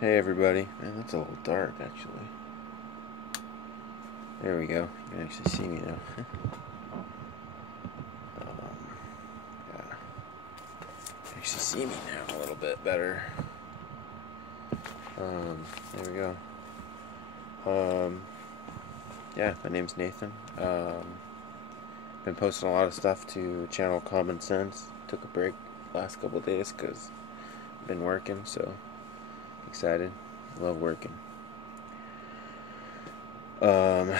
Hey everybody. Man, that's a little dark actually. There we go. You can actually see me now. Yeah. You can actually see me now a little bit better. There we go. Um, yeah, my name's Nathan. Been posting a lot of stuff to channel Common Sense. Took a break last couple of days because I've been working, so excited. Love working. Um,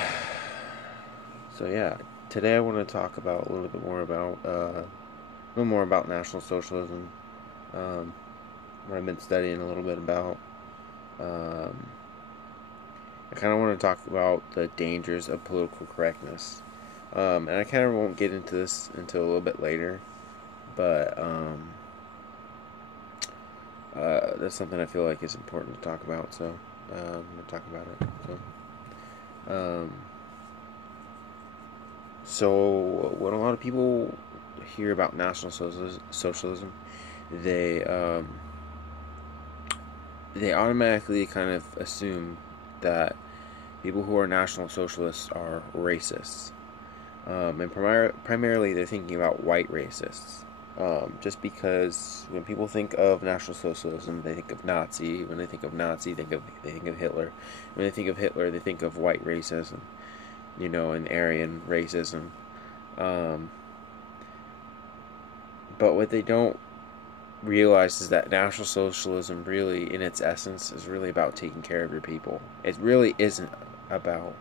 so yeah, today I want to talk about a little bit more about National Socialism. Um, what I've been studying a little bit about. Um, I kind of want to talk about the dangers of political correctness. And I kind of won't get into this until a little bit later, but that's something I feel like is important to talk about. So I'm going to talk about it. Um, so when a lot of people hear about National Socialism, they they automatically kind of assume that people who are National Socialists are racists. And primarily they're thinking about white racists. Just because when people think of National Socialism, they think of Nazi. When they think of Nazi, they think of Hitler. When they think of Hitler, they think of white racism, and Aryan racism. Um, but what they don't realize is that National Socialism really, in its essence, is really about taking care of your people. It really isn't about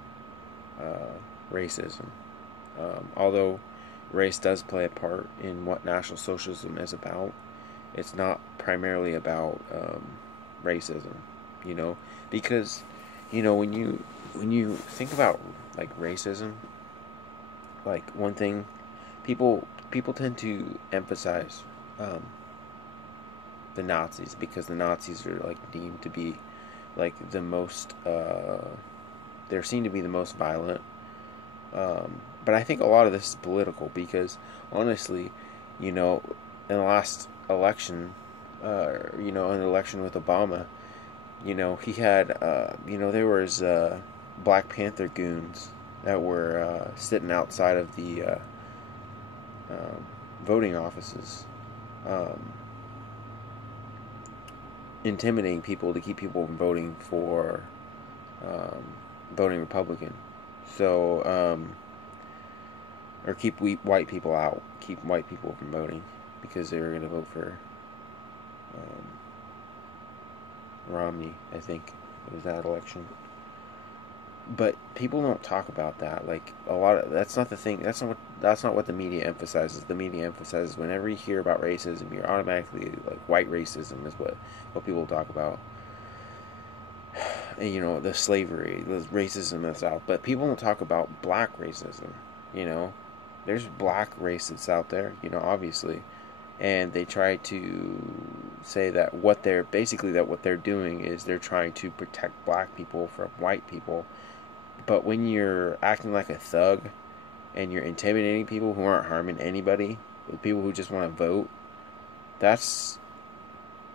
racism. Although race does play a part in what National Socialism is about, it's not primarily about racism, you know, because when you think about like racism, like one thing people tend to emphasize the Nazis because the Nazis are like deemed to be like the most they're seen to be the most violent. But I think a lot of this is political because honestly, you know, in the last election, in the election with Obama, he had, there was Black Panther goons that were sitting outside of the voting offices, um, intimidating people to keep people from voting for um, voting Republican. So, or keep white people out, keep white people from voting because they were going to vote for um, Romney. I think it was that election. But people don't talk about that. Like a lot of that's not the thing. That's not what the media emphasizes. The media emphasizes whenever you hear about racism, you're automatically like white racism is what people talk about. And, the slavery, the racism in the South. But people don't talk about black racism. You know, there's black racists out there. Obviously, and they try to say that what they're doing is they're trying to protect black people from white people. But when you're acting like a thug and you're intimidating people who aren't harming anybody, people who just want to vote, that's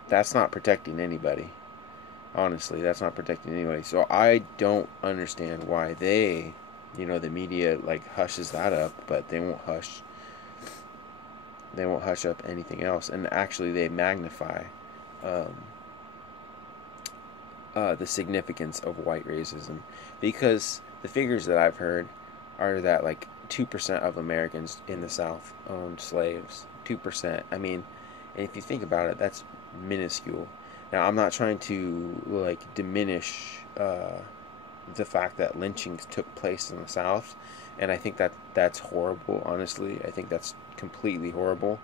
not protecting anybody. Honestly, that's not protecting anybody. So I don't understand why the media like hushes that up, but they won't hush up anything else, and actually they magnify um, the significance of white racism, because the figures that I've heard are that like 2% of Americans in the South owned slaves. 2%. I mean, and if you think about it, that's minuscule. Now, I'm not trying to like diminish the fact that lynchings took place in the South, and I think that that's horrible. Honestly, I think that's completely horrible.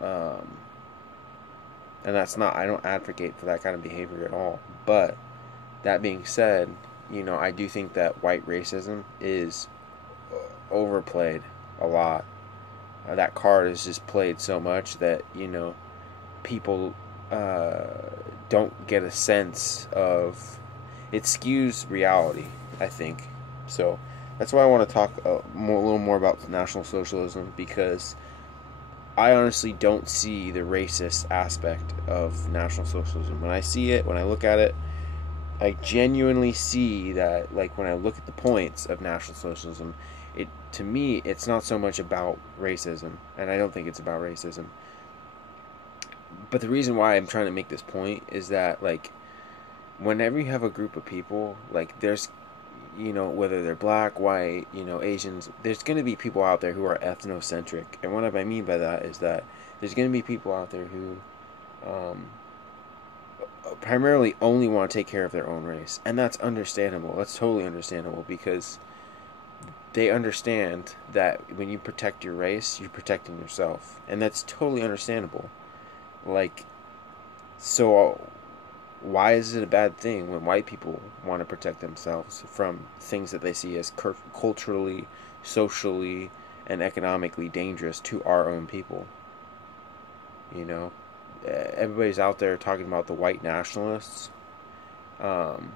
Um, and that's not. I don't advocate for that kind of behavior at all. But that being said, I do think that white racism is overplayed a lot. That card is just played so much that people uh, don't get a sense of it skews reality, I think. So that's why I want to talk a little more about National Socialism, because I honestly don't see the racist aspect of National Socialism. When I see it, when I look at it, I genuinely see that, like, when I look at the points of National Socialism, it, to me, it's not so much about racism, and I don't think it's about racism. But the reason why I'm trying to make this point is that, like, whenever you have a group of people, like, there's, whether they're black, white, Asians, there's going to be people out there who are ethnocentric. And what I mean by that is that there's going to be people out there who um, primarily only want to take care of their own race. And that's understandable. That's totally understandable, because they understand that when you protect your race, you're protecting yourself. And that's totally understandable. Like, so why is it a bad thing when white people want to protect themselves from things that they see as culturally, socially, and economically dangerous to our own people? Everybody's out there talking about the white nationalists. Um,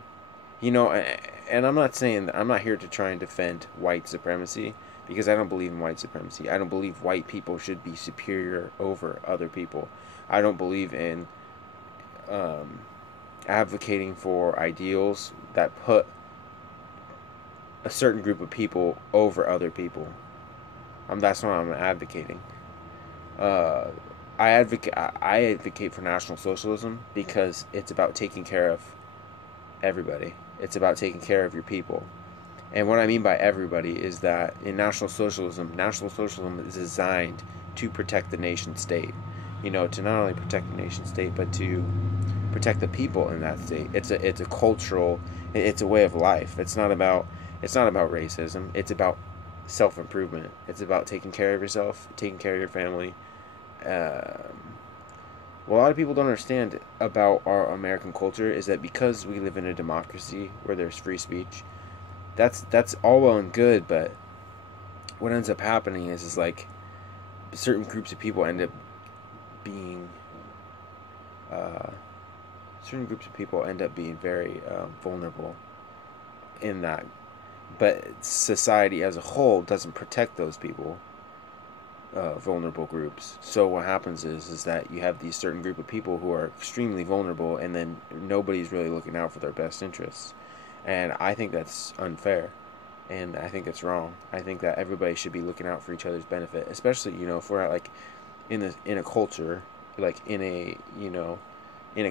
and I'm not saying that, I'm not here to try and defend white supremacy, because I don't believe in white supremacy. I don't believe white people should be superior over other people. I don't believe in um, advocating for ideals that put a certain group of people over other people. That's not what I'm advocating. Uh, I advocate for National Socialism because it's about taking care of everybody. It's about taking care of your people. And what I mean by everybody is that in National Socialism is designed to protect the nation state. To not only protect the nation state, but to protect the people in that state. It's a cultural, it's a way of life. It's not about racism. It's about self improvement. It's about taking care of yourself, taking care of your family. What a lot of people don't understand about our American culture is that because we live in a democracy where there's free speech, that's all well and good, but what ends up happening is like certain groups of people end up being uh, very vulnerable in that, but society as a whole doesn't protect those people, vulnerable groups. So what happens is that you have these certain group of people who are extremely vulnerable, and then nobody's really looking out for their best interests. And I think that's unfair, and I think it's wrong. I think that everybody should be looking out for each other's benefit, especially if we're like in a culture, like in a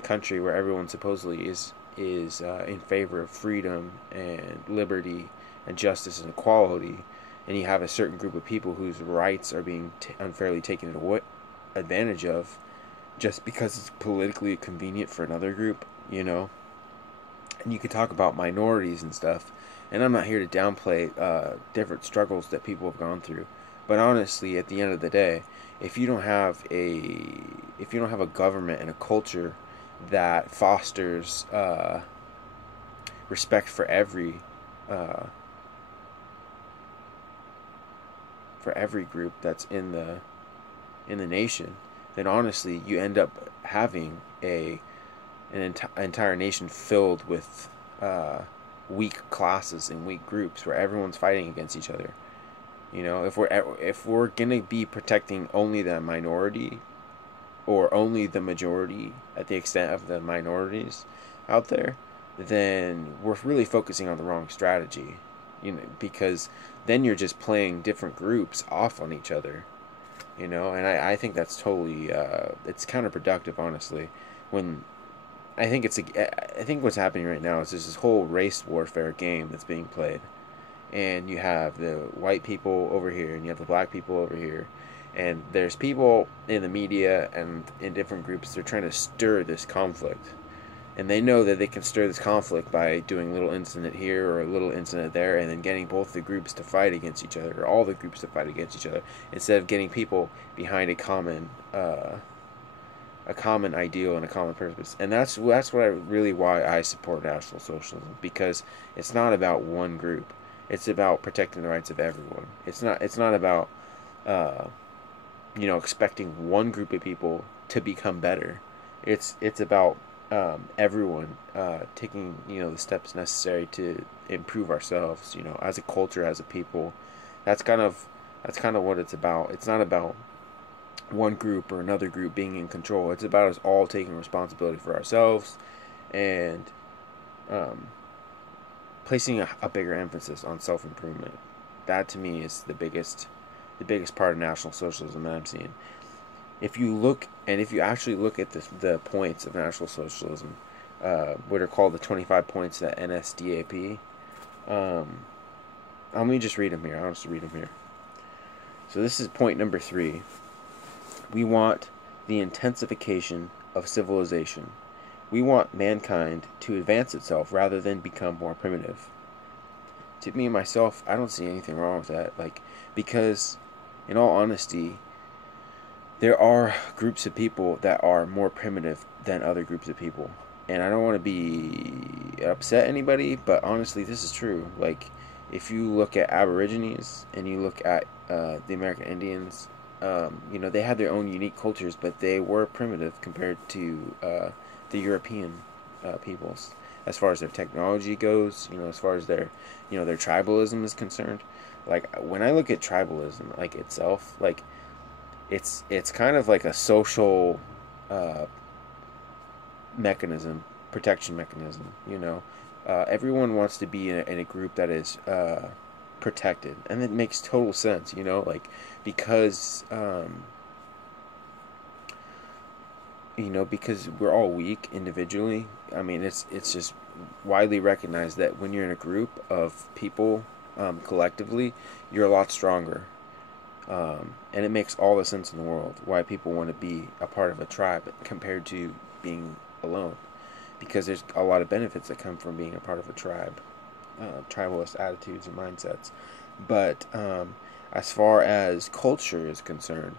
country where everyone supposedly is in favor of freedom and liberty and justice and equality, and you have a certain group of people whose rights are being unfairly taken advantage of just because it's politically convenient for another group. And you can talk about minorities and stuff, and I'm not here to downplay different struggles that people have gone through, but honestly, at the end of the day, if you don't have a government and a culture that fosters respect uh, for every group that's in the nation, then honestly you end up having an entire nation filled with weak classes and weak groups where everyone's fighting against each other. If we're gonna be protecting only the minority or only the majority at the extent of the minorities out there, then we're really focusing on the wrong strategy. Because then you're just playing different groups off on each other. And I think that's totally it's counterproductive, honestly. When I think what's happening right now is there's this whole race warfare game that's being played, and you have the white people over here and you have the black people over here, and there's people in the media and in different groups, they're trying to stir this conflict, and they know that they can stir this conflict by doing a little incident here or a little incident there, and then getting both the groups to fight against each other, or all the groups to fight against each other, instead of getting people behind a common ideal and a common purpose. And that's why I support National Socialism, because it's not about one group. It's about protecting the rights of everyone. It's not about expecting one group of people to become better. It's about everyone taking the steps necessary to improve ourselves. As a culture, as a people. That's kind of what it's about. It's not about one group or another group being in control. It's about us all taking responsibility for ourselves and um, placing a bigger emphasis on self improvement. That to me is the biggest part of National Socialism that I'm seeing. If you look and if you actually look at the points of National Socialism, what are called the 25 points that NSDAP. Let me just read them here. I'll just read them here. So this is point number 3. We want the intensification of civilization. We want mankind to advance itself rather than become more primitive. To me, myself, I don't see anything wrong with that. Because, in all honesty, there are groups of people that are more primitive than other groups of people. And I don't want to be upset anybody, but honestly, this is true. If you look at Aborigines and you look at the American Indians, they had their own unique cultures, but they were primitive compared to the European peoples, as far as their technology goes. As far as their tribalism is concerned. When I look at tribalism, itself, it's kind of like a social mechanism, protection mechanism. Everyone wants to be in a group that is protected, and it makes total sense. Because because we're all weak individually. I mean, it's just widely recognized that when you're in a group of people, collectively, you're a lot stronger. And it makes all the sense in the world why people want to be a part of a tribe compared to being alone, because there's a lot of benefits that come from being a part of a tribe, tribalist attitudes and mindsets. But as far as culture is concerned,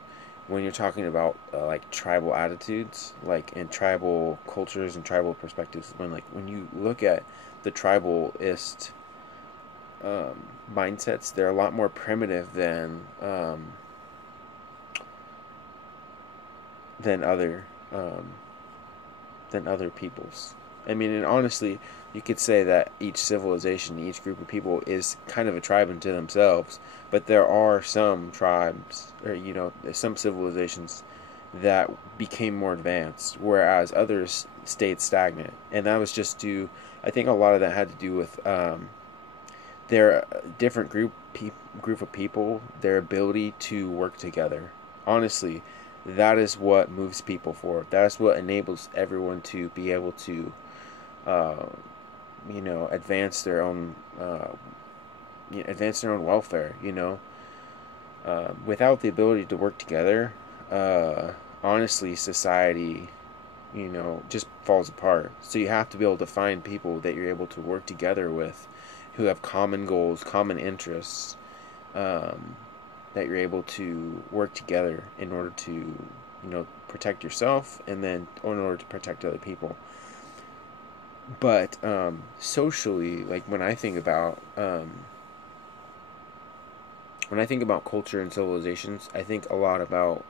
when you're talking about tribal attitudes, in tribal cultures and tribal perspectives, when you look at the tribalist mindsets, they're a lot more primitive than other peoples. I mean, and honestly, you could say that each civilization, each group of people is kind of a tribe unto themselves, but there are some tribes, or some civilizations that became more advanced, whereas others stayed stagnant. And that was just due, I think a lot of that had to do with their different group of people, their ability to work together. Honestly, that is what moves people forward. That is what enables everyone to be able to, advance their own, welfare. Without the ability to work together, honestly, society, just falls apart. So you have to be able to find people that you're able to work together with, who have common goals, common interests, that you're able to work together in order to, protect yourself, and then in order to protect other people. But socially, when I think about culture and civilizations, I think a lot about